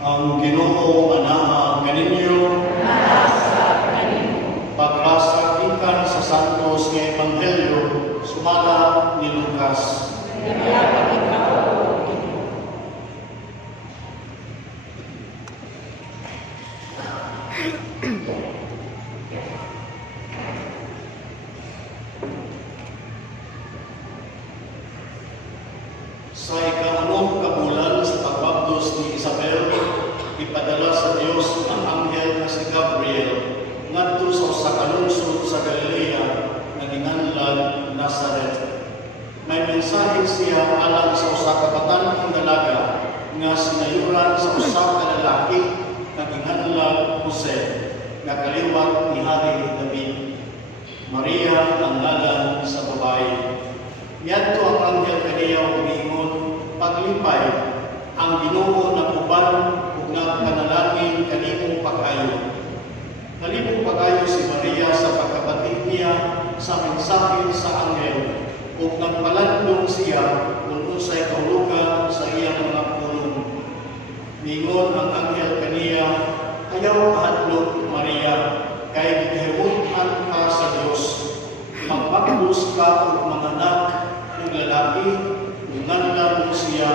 Ang Ginoo anaha kaninyo, pagbasa gikan sa Santos nga Ebanghelyo sumala ni Lucas. Sa ika-anong kabulan sa pagbaptos ni Isabel, ipadala sa Dios ang anghel na si Gabriel ngadto sa usa ka lungsod sa Galilea nga ginganlan Nazaret. May mensahe siya alang sa usa ka batan-ong dalaga nga sinayuran sa usa ka lalaki nga ginganlan Jose, nga kaliwat ni Hari David. Maria ang ngalan sa babae. Ngadto ang anghel kaniya umingon, paglipay, ang Ginoo nag-uban ug nagpanalangin kanimong pag-ayo. Nalibog pag-ayo si Maria sa pagkabatid niya sa mensahe sa anghel ug nagpalandong siya kung unsay kahulugan sa iyang mga pulong. Mingon ang anghel kaniya, ayaw kahadlok Maria, kay gihimut-an ka sa Dios. Magbaptos ka ug manganak ng lalaki, ug nganlan mo siya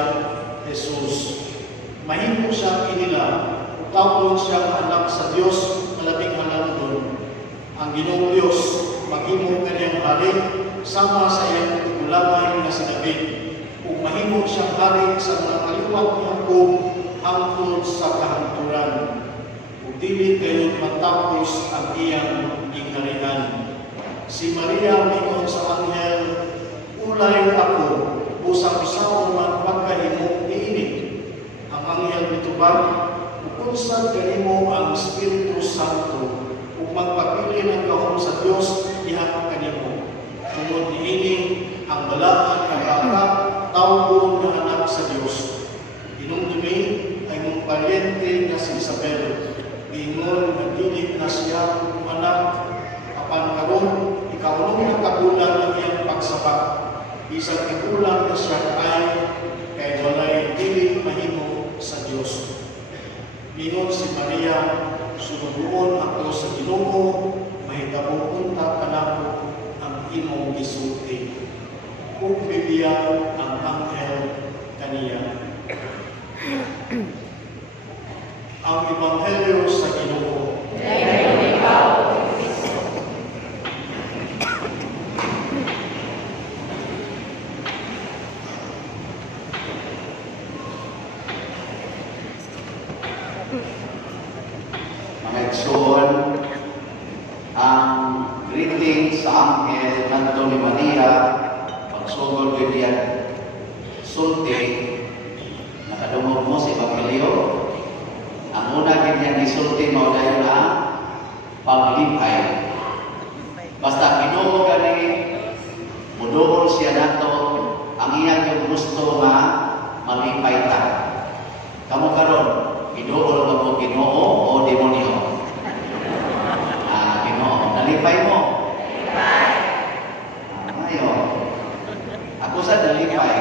Jesus. Mahimo siya inila, utawon siya anak sa Dios labing halandon. Ang Ginoong Dios maghimo kaniyang hari sama sa iyang tigulangan nga si David, ug mahimo siyang hari sa mga kaliwat ni Jacob hangtod sa kahangturan, ug dili kayo matapos ang iyang gingharian. Si Maria mingon sa anghel, ulay ako, usap-usap man pagkahimo niini. Ang anghel mitubag, unsad kanimo ang Espiritu Santo, ug magpapili ng gahom sa Dios diha kanimo. Tungod niini ang balaan nga bata tawgon nga anak sa Dios. Hinumdumi ay mong paryente nga si Isabel. Ingon nga dili na siya anak, apan karon ikaulong na kabulan ng iyang pagsabak. Isang ikulang na siya kay walay dili mahimo sa Dios. Mingon si Maria, sunugoon ako sa Ginoo, mahitabo unta kanako ang imong gisulti. Ug bibiyang ang anghel kaniya. Ang Ebanghelyo sa Ginoo. Mga igsoon, ang greeting sa anghel ngadto ni Maria pagsugod kay diyan sulti nakadungog mo sa Ebanghelyo. Ang una ganyan isulti mao dayon ang paglipay. Basta Ginoo gani muduol siya nato ang iyang gusto nga malipay ta. Kamu karon Ginoo ba mo Ginoo o demonyo? Ginoo. Nalipay mo? Nalipay. Ayo. Ako sa nalipay.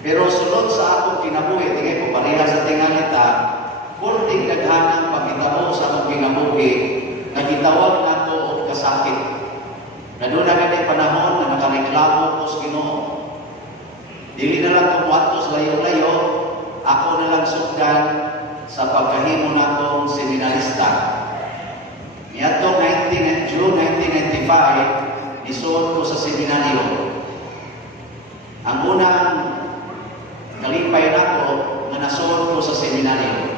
Pero sulod sa akong kinabuhi, tingay ko pareha sa tinganita, kurting daghanang pagkitabo sa akong kinabuhi, nagitawag na to o kasakit. Naduna ka panahon na nakareklamo ko sa Ginoo. Dili na lang kumuatos layo-layo, ako na lang sugdan sa pagkahimo natong seminarista. Niadtong June 1995, isuod ko sa seminaryo. Ang unang kalipay nako nga nasuod ko sa seminaryo.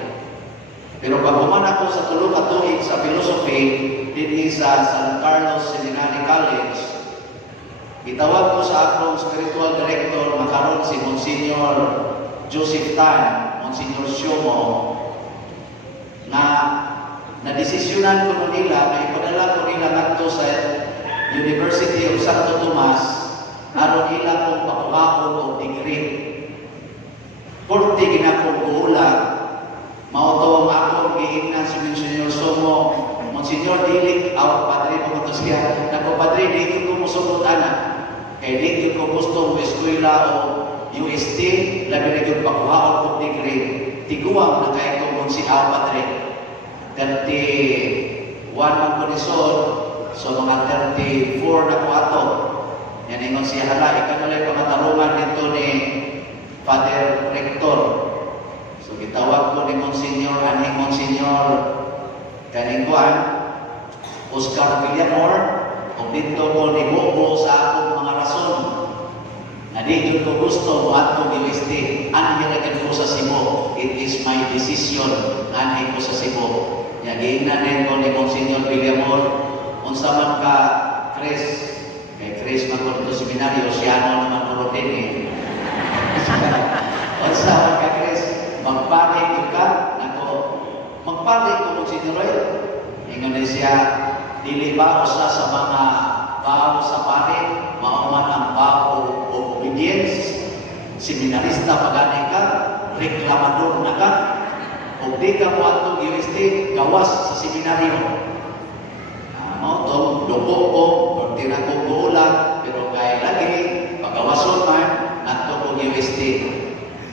Pero pag human ako sa tulo ka tuig sa philosophy dinhi sa San Carlos Seminary College, itawag ko sa akong spiritual director nga karon si Monsignor Joseph Tan, Monsignor Siomo, na nadesisyonan ko nila na ipadala ko nila ngadto sa University of Santo Tomas aron ila kong pakuhaon og degree. Porti ginakong kuulang, mao to ang akong giingnan si Monsignor Siomo, Monsignor dili padre mo to siya, nako padre dili ko musugod ana, kay dili ko gusto mo eskwela o UST, labi na yung pakuhaon og degree. tiguang na kay kung si Alpatre. 31 man ko nisod, so mga 34 na ko ato. Yan ingon siya, hala, ikanulay pamatarungan nito ni Father Rector. So gitawag ko ni Monsignor, aning Monsignor Kaningkuan, Oscar Villamor, o dito ko ni Bobo sa akong mga rason. Na dito ko gusto mo at kong iwiste, anhiragan ko sa Cebu. It is my decision, anhin ko sa Cebu. Yaginan ko ni Monsignor Villamor, unsa man ka, Chris, kay Chris magpunto seminaryo, siyano naman puro din eh. Unsa man ka, Chris, magpalik ka, nako, magpalik ko Monsignor Roy. Ingon na siya, dili ba usa sa mga bao sa palit, mauman ang bao o obedience, seminarista pagani ka, reklamador na ka, o di ka mo atong UST, gawas sa seminaryo. Mo to, dugo ko, korte na ko buulan, pero kaya lagi, pagawason man, nato ko UST.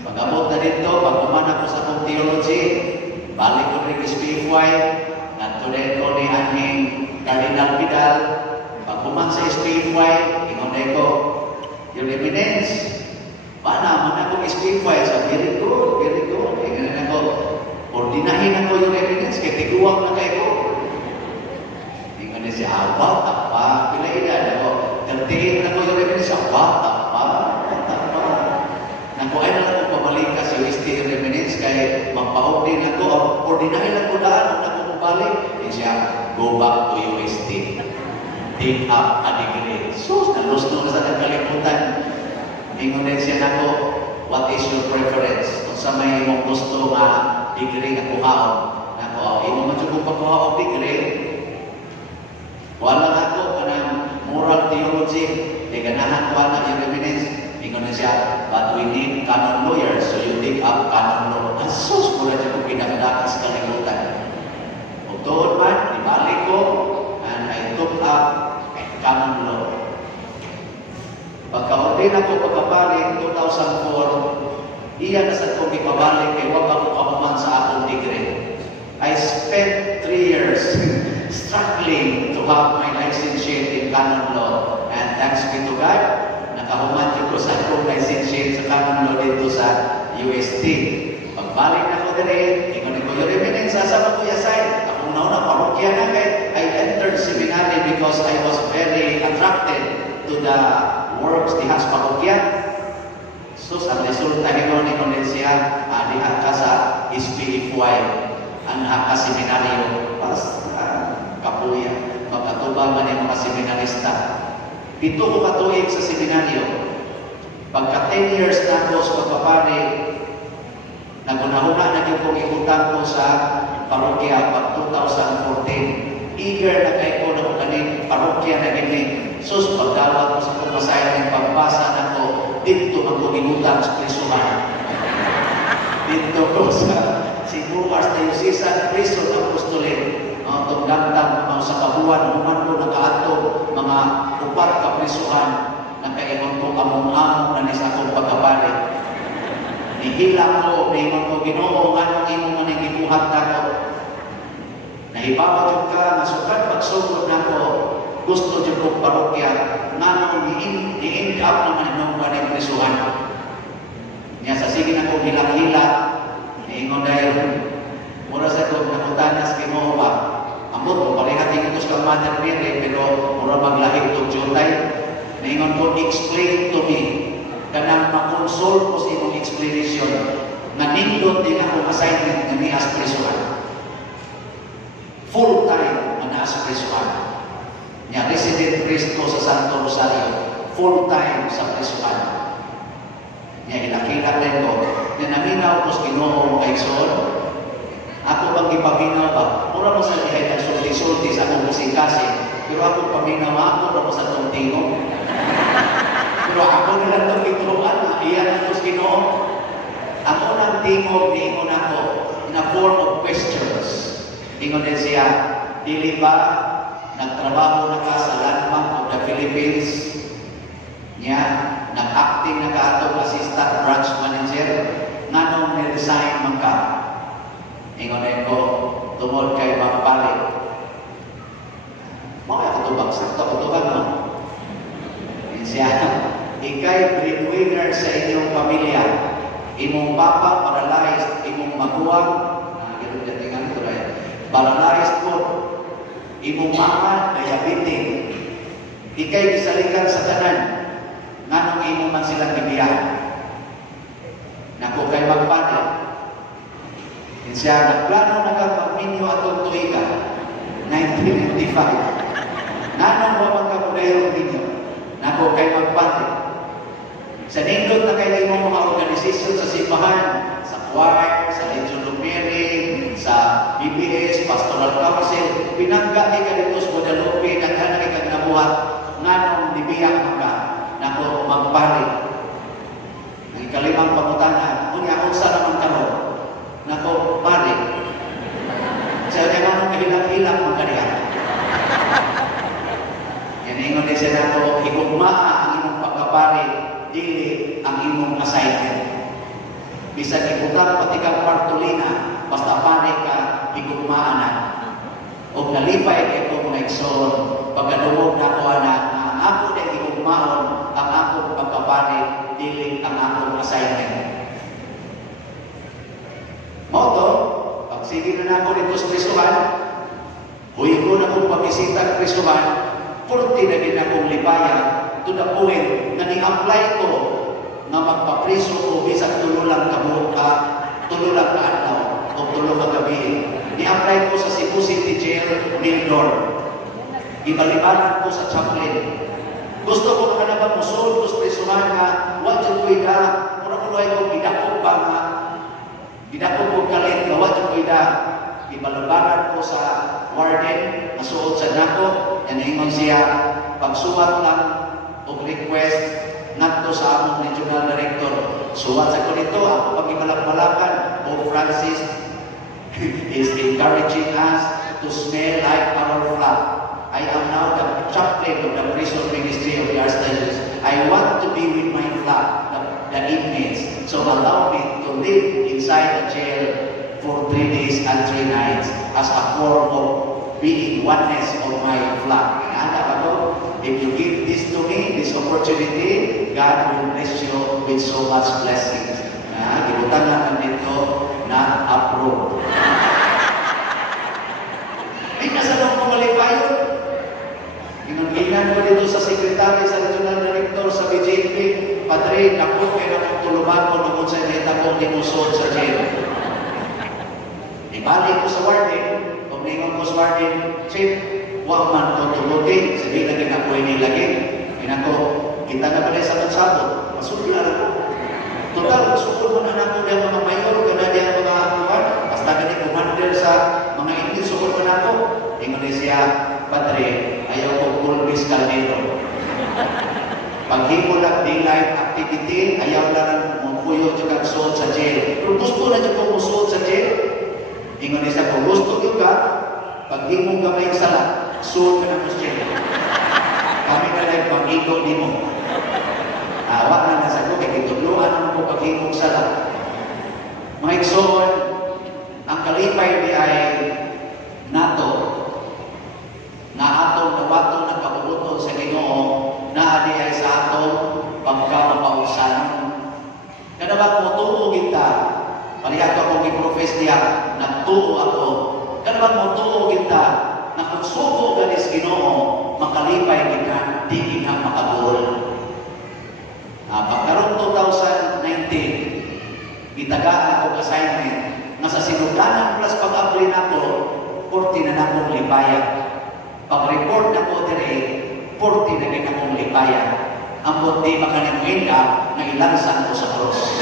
Pag-abot na dito, pag-uman ako sa kong theology, balik ko rin SPFY, nato rin ko ni Aning Cardinal Vidal, pag-uman sa SPFY, ingon na ko, Your Eminence, paano man ako SPFY? So, very good, very good. Ingon na ko, ordinahin ako Your Eminence, kaya tiguwag na kayo ko. Ingon na siya, awat, apa, pila edad ako, tertiin na ko Your Eminence, awat, apa. Nako, ay na ako pabalik ka sa UST Your Eminence, kaya magpa-ordin ako, ordinahin ako daan, ako pabalik. Ingon siya, go back to UST. Take up a degree. So, nalusno na sa kalimutan. Ingon din siya nako, what is your preference? Kung sa may mong gusto nga degree na kuhaon, nako, ingon mo siya kung pagkuhaon degree, wala ako kanang moral theology, di ganahan ko na Your Eminence. Ingon na siya, but we need canon lawyers, so you take up canon law. Asus, mula siya kung pinagdakas kalimutan. Kung doon man, ibalik ko, and I took up canon law. Pagka-ordin ako pagkapari 2004, iya na sa kong ipabalik kay wag ako kapaman sa akong degree. I spent 3 years struggling to have my licentiate in canon law, and thanks be to God, nakahuman ko sa akong licentiate sa canon law dito sa UST. Pagbalik na ko dire, ingon ko Your Eminence, asa ko yasay? Akong nauna parokya na kay I entered seminary because I was very attracted to the works di has parokya. So sa resulta ingon siya, diha ka sa SPFY, ang ka seminaryo pas kapuya, magkatubang man yung mga seminarista. 7 ko katuig sa seminaryo. Pagka 10 years na ako sa pagpapari, nagunahuna na yung kong ikutang ko sa parokya pag 2014. Eager na kayo ko na kung kaning parokya na gini. Sus, pagdawat ko sa pagmasaya ng pagbasa na ko, dito ako ginutang sa prisuhan. Dito ko sa Cebu Archdiocese Prison Apostolate. Itong dagdag mga sa kabuan, human ko nakaato, mga upat ka prisuhan, nakaimon ko among-among na nisa akong pagkabalik. Nihila ko, naimon ko, Ginoo, anong imong manang gibuhat na ko. Nahibawa ka, nasukat, pagsugod na ko, gusto dyan kong parokya, nanong i-end up naman nung manang prisuhan. Nga sa sige na kong hilang-hila, naingon dahil, mura sa kong nakutanas kay mo ba? Amot mo, palihating ito sa Mother Mary, pero mura maglahig itong jutay. Naingon ko, explain to me. Kanang makonsol ko sa imong explanation. Nanindot din akong assignment na nias presuhan. Full time na nias presuhan. Nya resident priest ko sa Santo Rosario. Full time sa presuhan. Nya hinakita rin ko. Na naminaw ko sa Ginoo kay Son. Ako bang ipaminaw ba? Mura mo sa lihay ng sulti-sulti sa akong kasing-kasing. Pero ako paminaw ako na mo sa itong tingog. Pero ako nilang itong ituruan, iyan ang tos Ginoo. Ako ng tingog, niingon ako, in a form of questions. Ingon din siya, dili ba nagtrabaho na ka sa Landmark of the Philippines? Niya, nag-acting na ka atong assistant branch manager. nganong ni-resign man ka. Ingon ko, tungod kay magpalit. Mga katubang, sakto katubang mo. Yan siya, ikay breadwinner sa inyong pamilya. Imong papa paralyzed, imong maguwang, gano'n dyan tingnan ito rin, paralyzed po. Imong mama, diabetic. Ikay gisalikan sa tanan, nganong imo man silang gibiyahan. Nako kay magpalit. Yan siya, nagplano na kang magminyo atong tuiga, 1995. Nanong mo magkapudayong ninyo, nako kay magpalit. Sa nindot na kayo mo mga organisasyon sa simbahan, sa choir, sa Legion of Mary, sa BBS, Pastoral Council, pinangga ni Kalitos Guadalupe, naghanang ikag nabuhat, nganong nibiyak maka, nako magpalit. Ang ikalimang pangutana, kunya unsa naman karon, nako palit. Sa nganong kahilang-hilang magkariya. Yan ingon ni Senato, higugmaa ang imong pagkapalit, dili ang imong assignment. Bisag ibutang pati kang partulina, basta panik ka, higugmaan na. O nalipay kay ko mga igsoon, pagkadumog na ko anak, na ako din higugmaon ang akong pagkapalit, dili ang akong assignment. Moto, pag sige na ako dito sa Krisuhan, huwag ko na kong pamisita ng Krisuhan, 40 na din akong lipayan, to the point na ni-apply ko na magpapriso ko bisag tululang kabuok ka, tululang ka adlaw, o tulong ka gabi. Ni-apply ko sa Cebu City Jail, Mindor. Ibalibaran ko sa chaplain. Gusto ko ka na ba musul, gusto prisuhan nga, wag dyan ko ida, mura-muloy ko, idakog ba nga, idakog ko kalit, wag dyan ko ida. Ibalibaran ko sa warden, nasuot sa nako, yan ingon siya, pagsuwat lang, o request ngadto sa among regional director. Suwat sa ko nito, ako pag-imalak-malakan, Pope Francis is encouraging us to smell like our flag. I am now the chaplain of the prison ministry of the Archdiocese. I want to be with my flag, the inmates. So allow me to live inside the jail for 3 days and 3 nights as a form of being oneness of my flag. Ano ba to? If you give this to me, this opportunity, God will bless you with so much blessings. Gibutan naman dito na approve. Ay, nasa nung kumalipayo. Inang-inan ko dito sa sekretary, sa regional director, sa BJP, Padre, naku, kaya akong tuluman ko nung sa inita ko limusod sa jail. Ibalik ko sa warden, kung naingon ko sa warden, Chief, huwag man ko tulutin, sabi lagi na ko inilagi. Inako, kita na pala sa katsado, masudla na ko. Total, sukul mo na ako ng mga mayor, kada diyan mga akuan, basta gani commander sa mga hindi, sukul mo na ako. Ingon siya, Padre, ayaw ko pulbis kaldero. Paghimo lang daylight activity, ayaw lang magpuyo at kagsuot sa jail. Pero gusto na dyan ko musuot sa jail. Ingon siya, kung gusto nyo ka, paghimo ka may sala, suot ka na sa jail. Kami na lang pag-igo ni mo. Awak na nasa ko, kaya kituluan naman ko paghimong sala. Mga igsoon, ang kalipay ni ay nato, na atong nawato ng kabubuton sa Ginoo, na adi ay sa atong pagkamapausan. Kada ba mutuo kita, palihat ako i-profess niya, nagtuo ako. Kada ba mutuo kita, na kung suko ganis Ginoo, makalipay kita, di ka makagol. Pagkaroon 2019, itagaan akong assignment na sa sinudanan plus pag-apply nako, 40 na akong lipayan. Pag-report nako dire, 40 na din akong lipayan. Ang buti makanimuin ka na ilansan ko sa cross.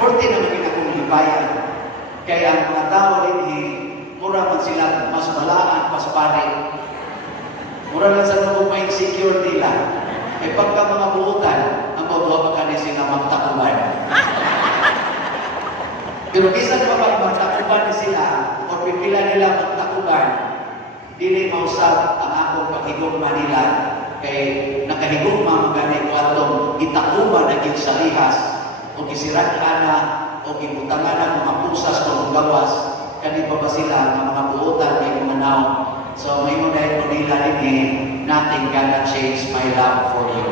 40 na din akong lipayan. Kaya ang mga tao rin, mura man sila mas balaan, mas pare. Mura lang sa nung ma-insecure nila. Eh pagka mga buutan, ang babawa pa ka sila magtakuban. Pero bisan pa pag magtakuban sila, o pipila nila magtakuban, dili mausap ang akong paghigugma nila, kay nakahigugma magani ko atong itakuban na sa lihas, o gisiraan na o gibutangan ng mga pusas o gawas kani pa ba sila ng mga buotan ay mga naw. So may mo dahil ko nila rin nothing gonna change my love for you.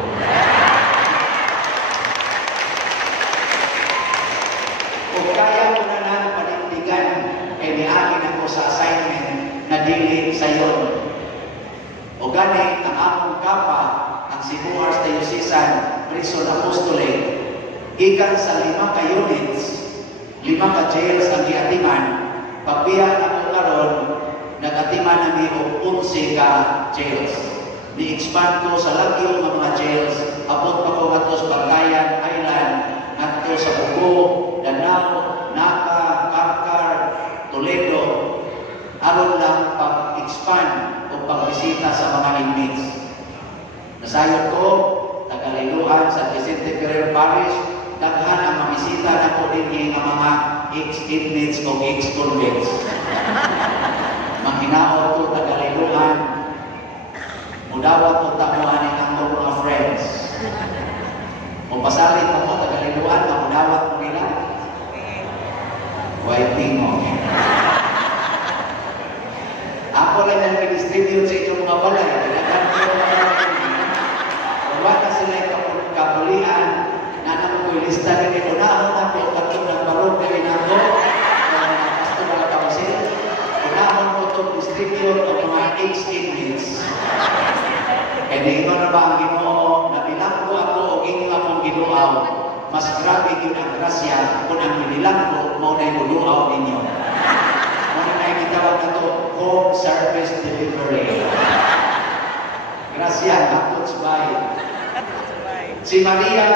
Kung kaya mo na lang panindigan kay niagin ako sa assignment na dili sa iyo. O gani ang among kapa ang Cebu Archdiocese Prison Apostolate gikan sa 5 ka units, 5 ka jails ang giatiman. Pagbiya ako karon nagatiman nami og 11 ka jails. Ni-expand ko sa lagyo ng mga jails. Abot pa ko ngadto sa Bangayan Island, ngadto sa Bugo, Danao, Naka, Carcar, Toledo. Aron lang pag-expand o pagbisita sa mga inmates. Nasayod ko, Tagaliluan sa Vicente Ferrer Parish, daghan ang mamisita na po din ng mga ex-inmates o ex-convicts. Manghinaot ko Tagaliluan, mudawat ko tamuanin ang mga friends. Mupasalit ako Tagaliluan, mudawat mo nila. Waiting mo. Ako lang yung distribute sa inyong mga balay. Talagang ko yung mga balay. Wala sila yung kapulian na naman lista na unahon na po katong ng barong na inako na pastoral council. Unahon po itong distribute o mga ex-inmates. E di na ba ang Ginoo na bilanggo ako o ginoo akong ginuaw. Mas grabe yun ang grasya kung ang binilanggo mo na inunuaw ninyo. Muna na itawag na ito, home service delivery. Grasya, nakot sabay. Si Maria,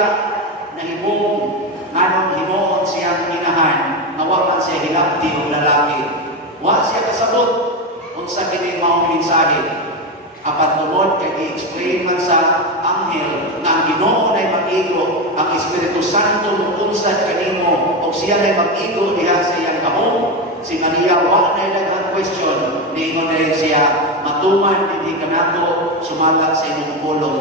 nahimong, nganong himoon siyang inahan, nawakan siya hilabdi o lalaki. Wa siya kasabot, kung sa kining maong mensahe. Apat tunod, kaya i-explain man sa anghel, na ang Ginoo na'y mag-igo, ang Espiritu Santo mukunsad kanimo, o siya na'y mag-igo diha sa iyang kamong. Si Maria, wa na'y daghang question, niingon na siya, matuman, hindi ka nako, sumalat sa inyong pulong.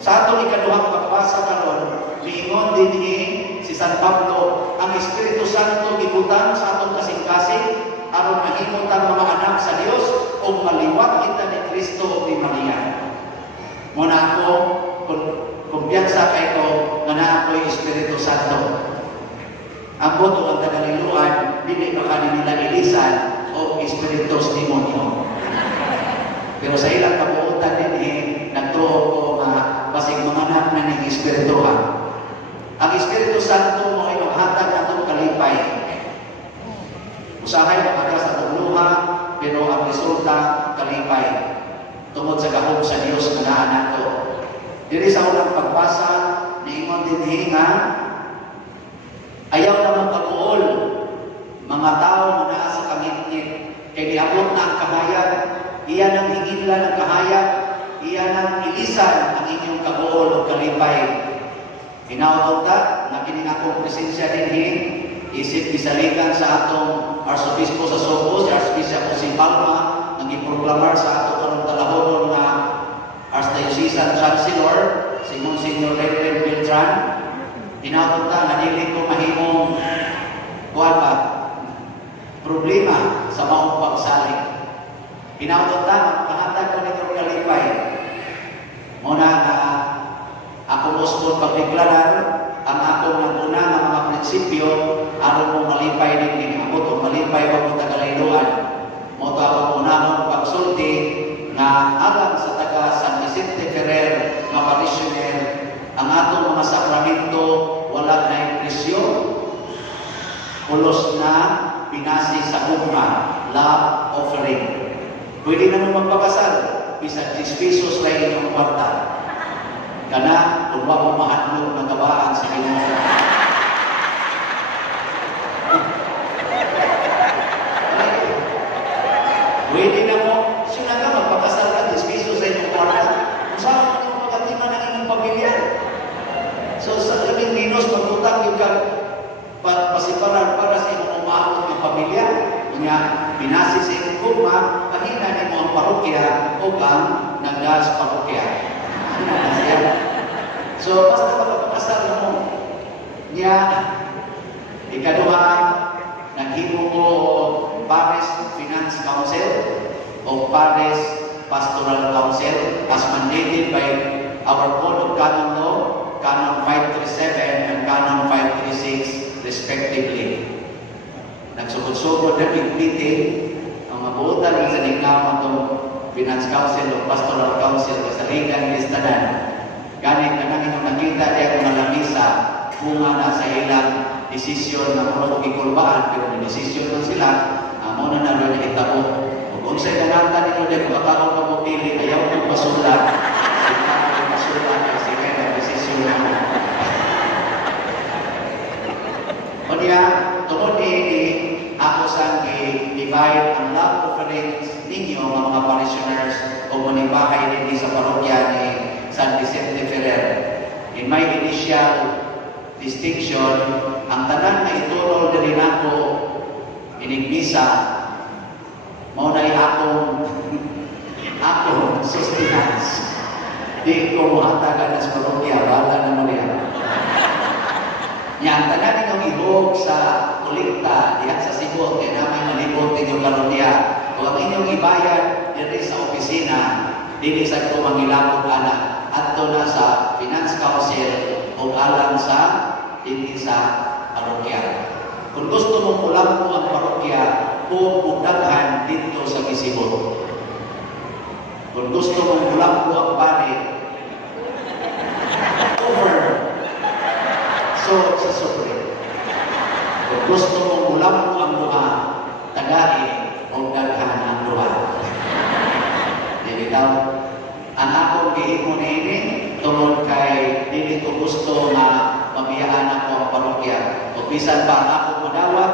Sa atong ikaduhang pagbasa karon, miingon din si San Pablo, ang Espiritu Santo gibutang sa atong kasing-kasing aron mahimong tang mga anak sa Dios o maliwat kita ni Kristo o ni Maria. Muna ako, kumpiyansa kay ko nga na ako'y Espiritu Santo. Ang boto ang Tagaliluan, dili pa kanila ilisan o Espiritus Demonyo. Pero sa ilang kabuutan din nagtuo ko nga basig manganak na ng Espiritu Ang Espiritu Santo mo ay maghatag na itong kalipay. Usahay makagas na itong luha, pero ang resulta, kalipay. Tungod sa gahom sa Diyos na naan nato. Diri sa unang pagbasa, niingon din nga, ayaw na mong kabuol, mga tao na naa sa kangitngit, kay niabot na ang kahayag, iyan ang higidlan ng kahayag, iyan ang ilisan ang inyong kabuol o kalipay. Hinautog ta, na kining akong presensya din isip bisaligan sa atong Arsobispo sa Sobo, si Archbishop si Palma, nang iproklamar sa ato karong talahon na Archdiocesan Chancellor, si Monsignor Reverend Beltran. Hinautog ta, na dili ko mahimong kuwan ba, problema sa maong pagsalig. Hinautog ta, kahatag ko nitong kalipay. Muna na ako mo pagdeklarar ang akong naguna ng mga prinsipyo aron mo malipay din ako o malipay wa mo Tagaliluan. Mo to ako unahon pagsulti na alang sa taga San Vicente Ferrer nga parishioner ang atong mga sakramento wala na presyo, pulos na pinasi sa gugma, love offering. Pwede na mo magpakasal, bisag 10 pesos lang inyong kwarta. Kana, kung wa mo mahadlong na gawaan sa Ginoo. Pwede na mo, sila ka magpakasal ka 10 pesos sa inyong kwarta. Kung saan mo yung pagkatiman ng inyong pamilya. So sa labing dinos, magutang yung pasiparan para sa inyong umaakot ng pamilya. Kanya, binasi sa inyong gugma, mahina ni mo ang parokya o ang nagdas parokya. So, basta magpapakasal mo. Nya, ikaduha, naghimo ko Paris Finance Council o Paris Pastoral Council as mandated by our Code of Canon Law, Canon 537 and Canon 536 respectively. Nagsugod-sugod na meeting ang mabuotan sa ningam atong Finance Council o Pastoral Council kasaligan ni Estadan. Ganit na nang inyong nakita diya kung nalamisa kung na sa ilang desisyon na muna kong ikulbaan, pero may desisyon lang sila, muna na rin nakitabo. Kung sa'y nanatan ninyo din, kung akakaw ka mo pili, ayaw kong pasulat. Ayaw kong pasulat kasi kaya na desisyon na. O niya, tungod ni ako sang i-divide ang love offerings ninyo, mga parishioners, o manibahay din sa parokya ni San Vicente Ferrer. In my initial distinction, ang tanan na iturol din ako inigbisa, maunay akong sustenance. Di ko mahatagan sa parokya, bala na mo niya. Yang tanan ninyong ihog sa kolekta diyan sa Cebu, kaya namin malibot ninyong parokya. Kung ang inyong ibayad dito sa opisina, dito sa ito mangilabot anak, at na sa Finance Council o alam sa dito sa parokya. Kung gusto mong ulam po ang parokya, pupudaghan dito sa Gisibot. Kung gusto mong ulam po ang bari, over. So, sa sobre. Kung gusto mong ulam po ang duha, tagain o daghan ang duha. Dili daw, ang akong gihimo nini, tungod kay dili ko gusto na mabiyaan ako ang parokya. O bisan pa ang akong madawat,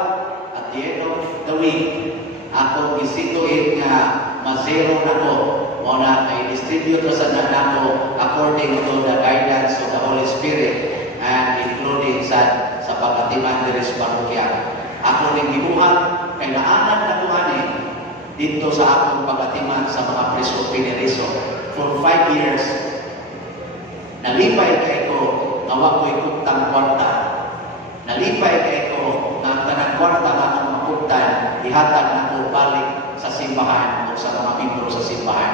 at the end of the week, akong isituin nga ma-zero na ko, muna kay distribute sa nanako according to the guidance of the Holy Spirit and including sa pagkatiman diri sa parokya. Ako rin gibuhat kay naanan na kuhani dito sa akong pagkatiman sa mga preso piniriso. For 5 years, nalipay kay ko nga wa ko'y kuktang kwarta. Nalipay kay ko nga ang tanang kwarta nga akong makuktan, ihatag na ko balik sa simbahan o sa mga membro sa simbahan.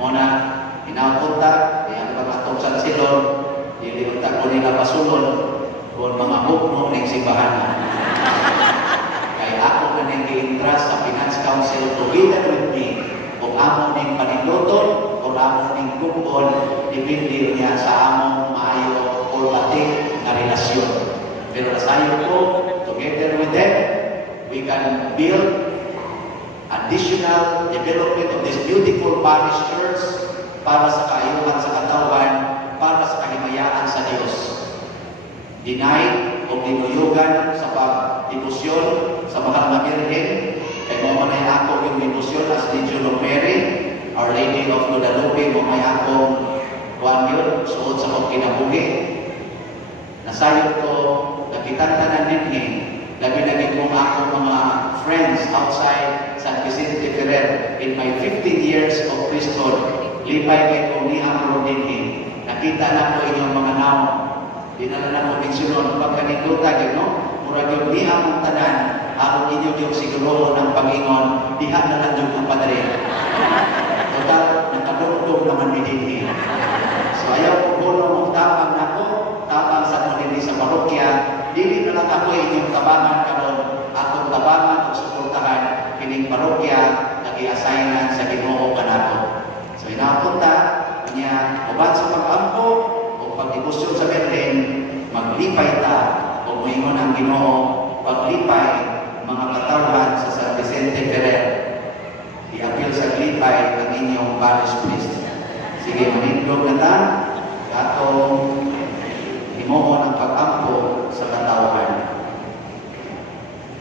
Muna, inapunta, ang mga tungsan silon, iliunta ko nila pasulon, kung mga hukmo ng simbahan. Kaya ako na nang i-interest sa Finance Council together with me, kung amo ng paniluton, kung amo ng kupon, dipindi niya sa among maayo o batik na relasyon. Pero nasayo ko, together with them, we can build additional development of this beautiful parish church para sa kaayuhan sa katawan, para sa kahimayaan sa Diyos. Dinay o dinuyugan sa pagdibusyon sa mahal na Birhen, kay mamanay ako yung dibusyon as Legion of Mary, Our Lady of Guadalupe, mamay akong kuwan yun, suot sa kong kinabuhi. Nasayot ko, nakitantanan ninyo, labi-lagi kong akong mga friends outside San Vicente Ferrer in my 15 years of priesthood. Lipay kay kong ni Amro dinhi. Nakita na ko inyong mga naon. Dinala na ko mensunon. Pagkanituta yun, no? Murag yung ni among tanan, aron inyo yung siguro ng Panginoon, diha na lang yung ang padre. Total, nakadugtog naman ni dinhi. So ayaw ko puno mong tapang na ko, tapang sa mga sa parokya, dili na lang ako inyong tabangan karon, akong tabangan o suportahan kining parokya nag-i-assignan sa Ginoo kanako. So inapunta niya uban sa pag-ampo o pagdibusyon sa Birhen, maglipay ta o moingon ang Ginoo paglipay mga katawhan sa San Vicente Ferrer. I-appeal sa lipay ang inyong parish priest. Sige, manindog na ta, katong imoon ang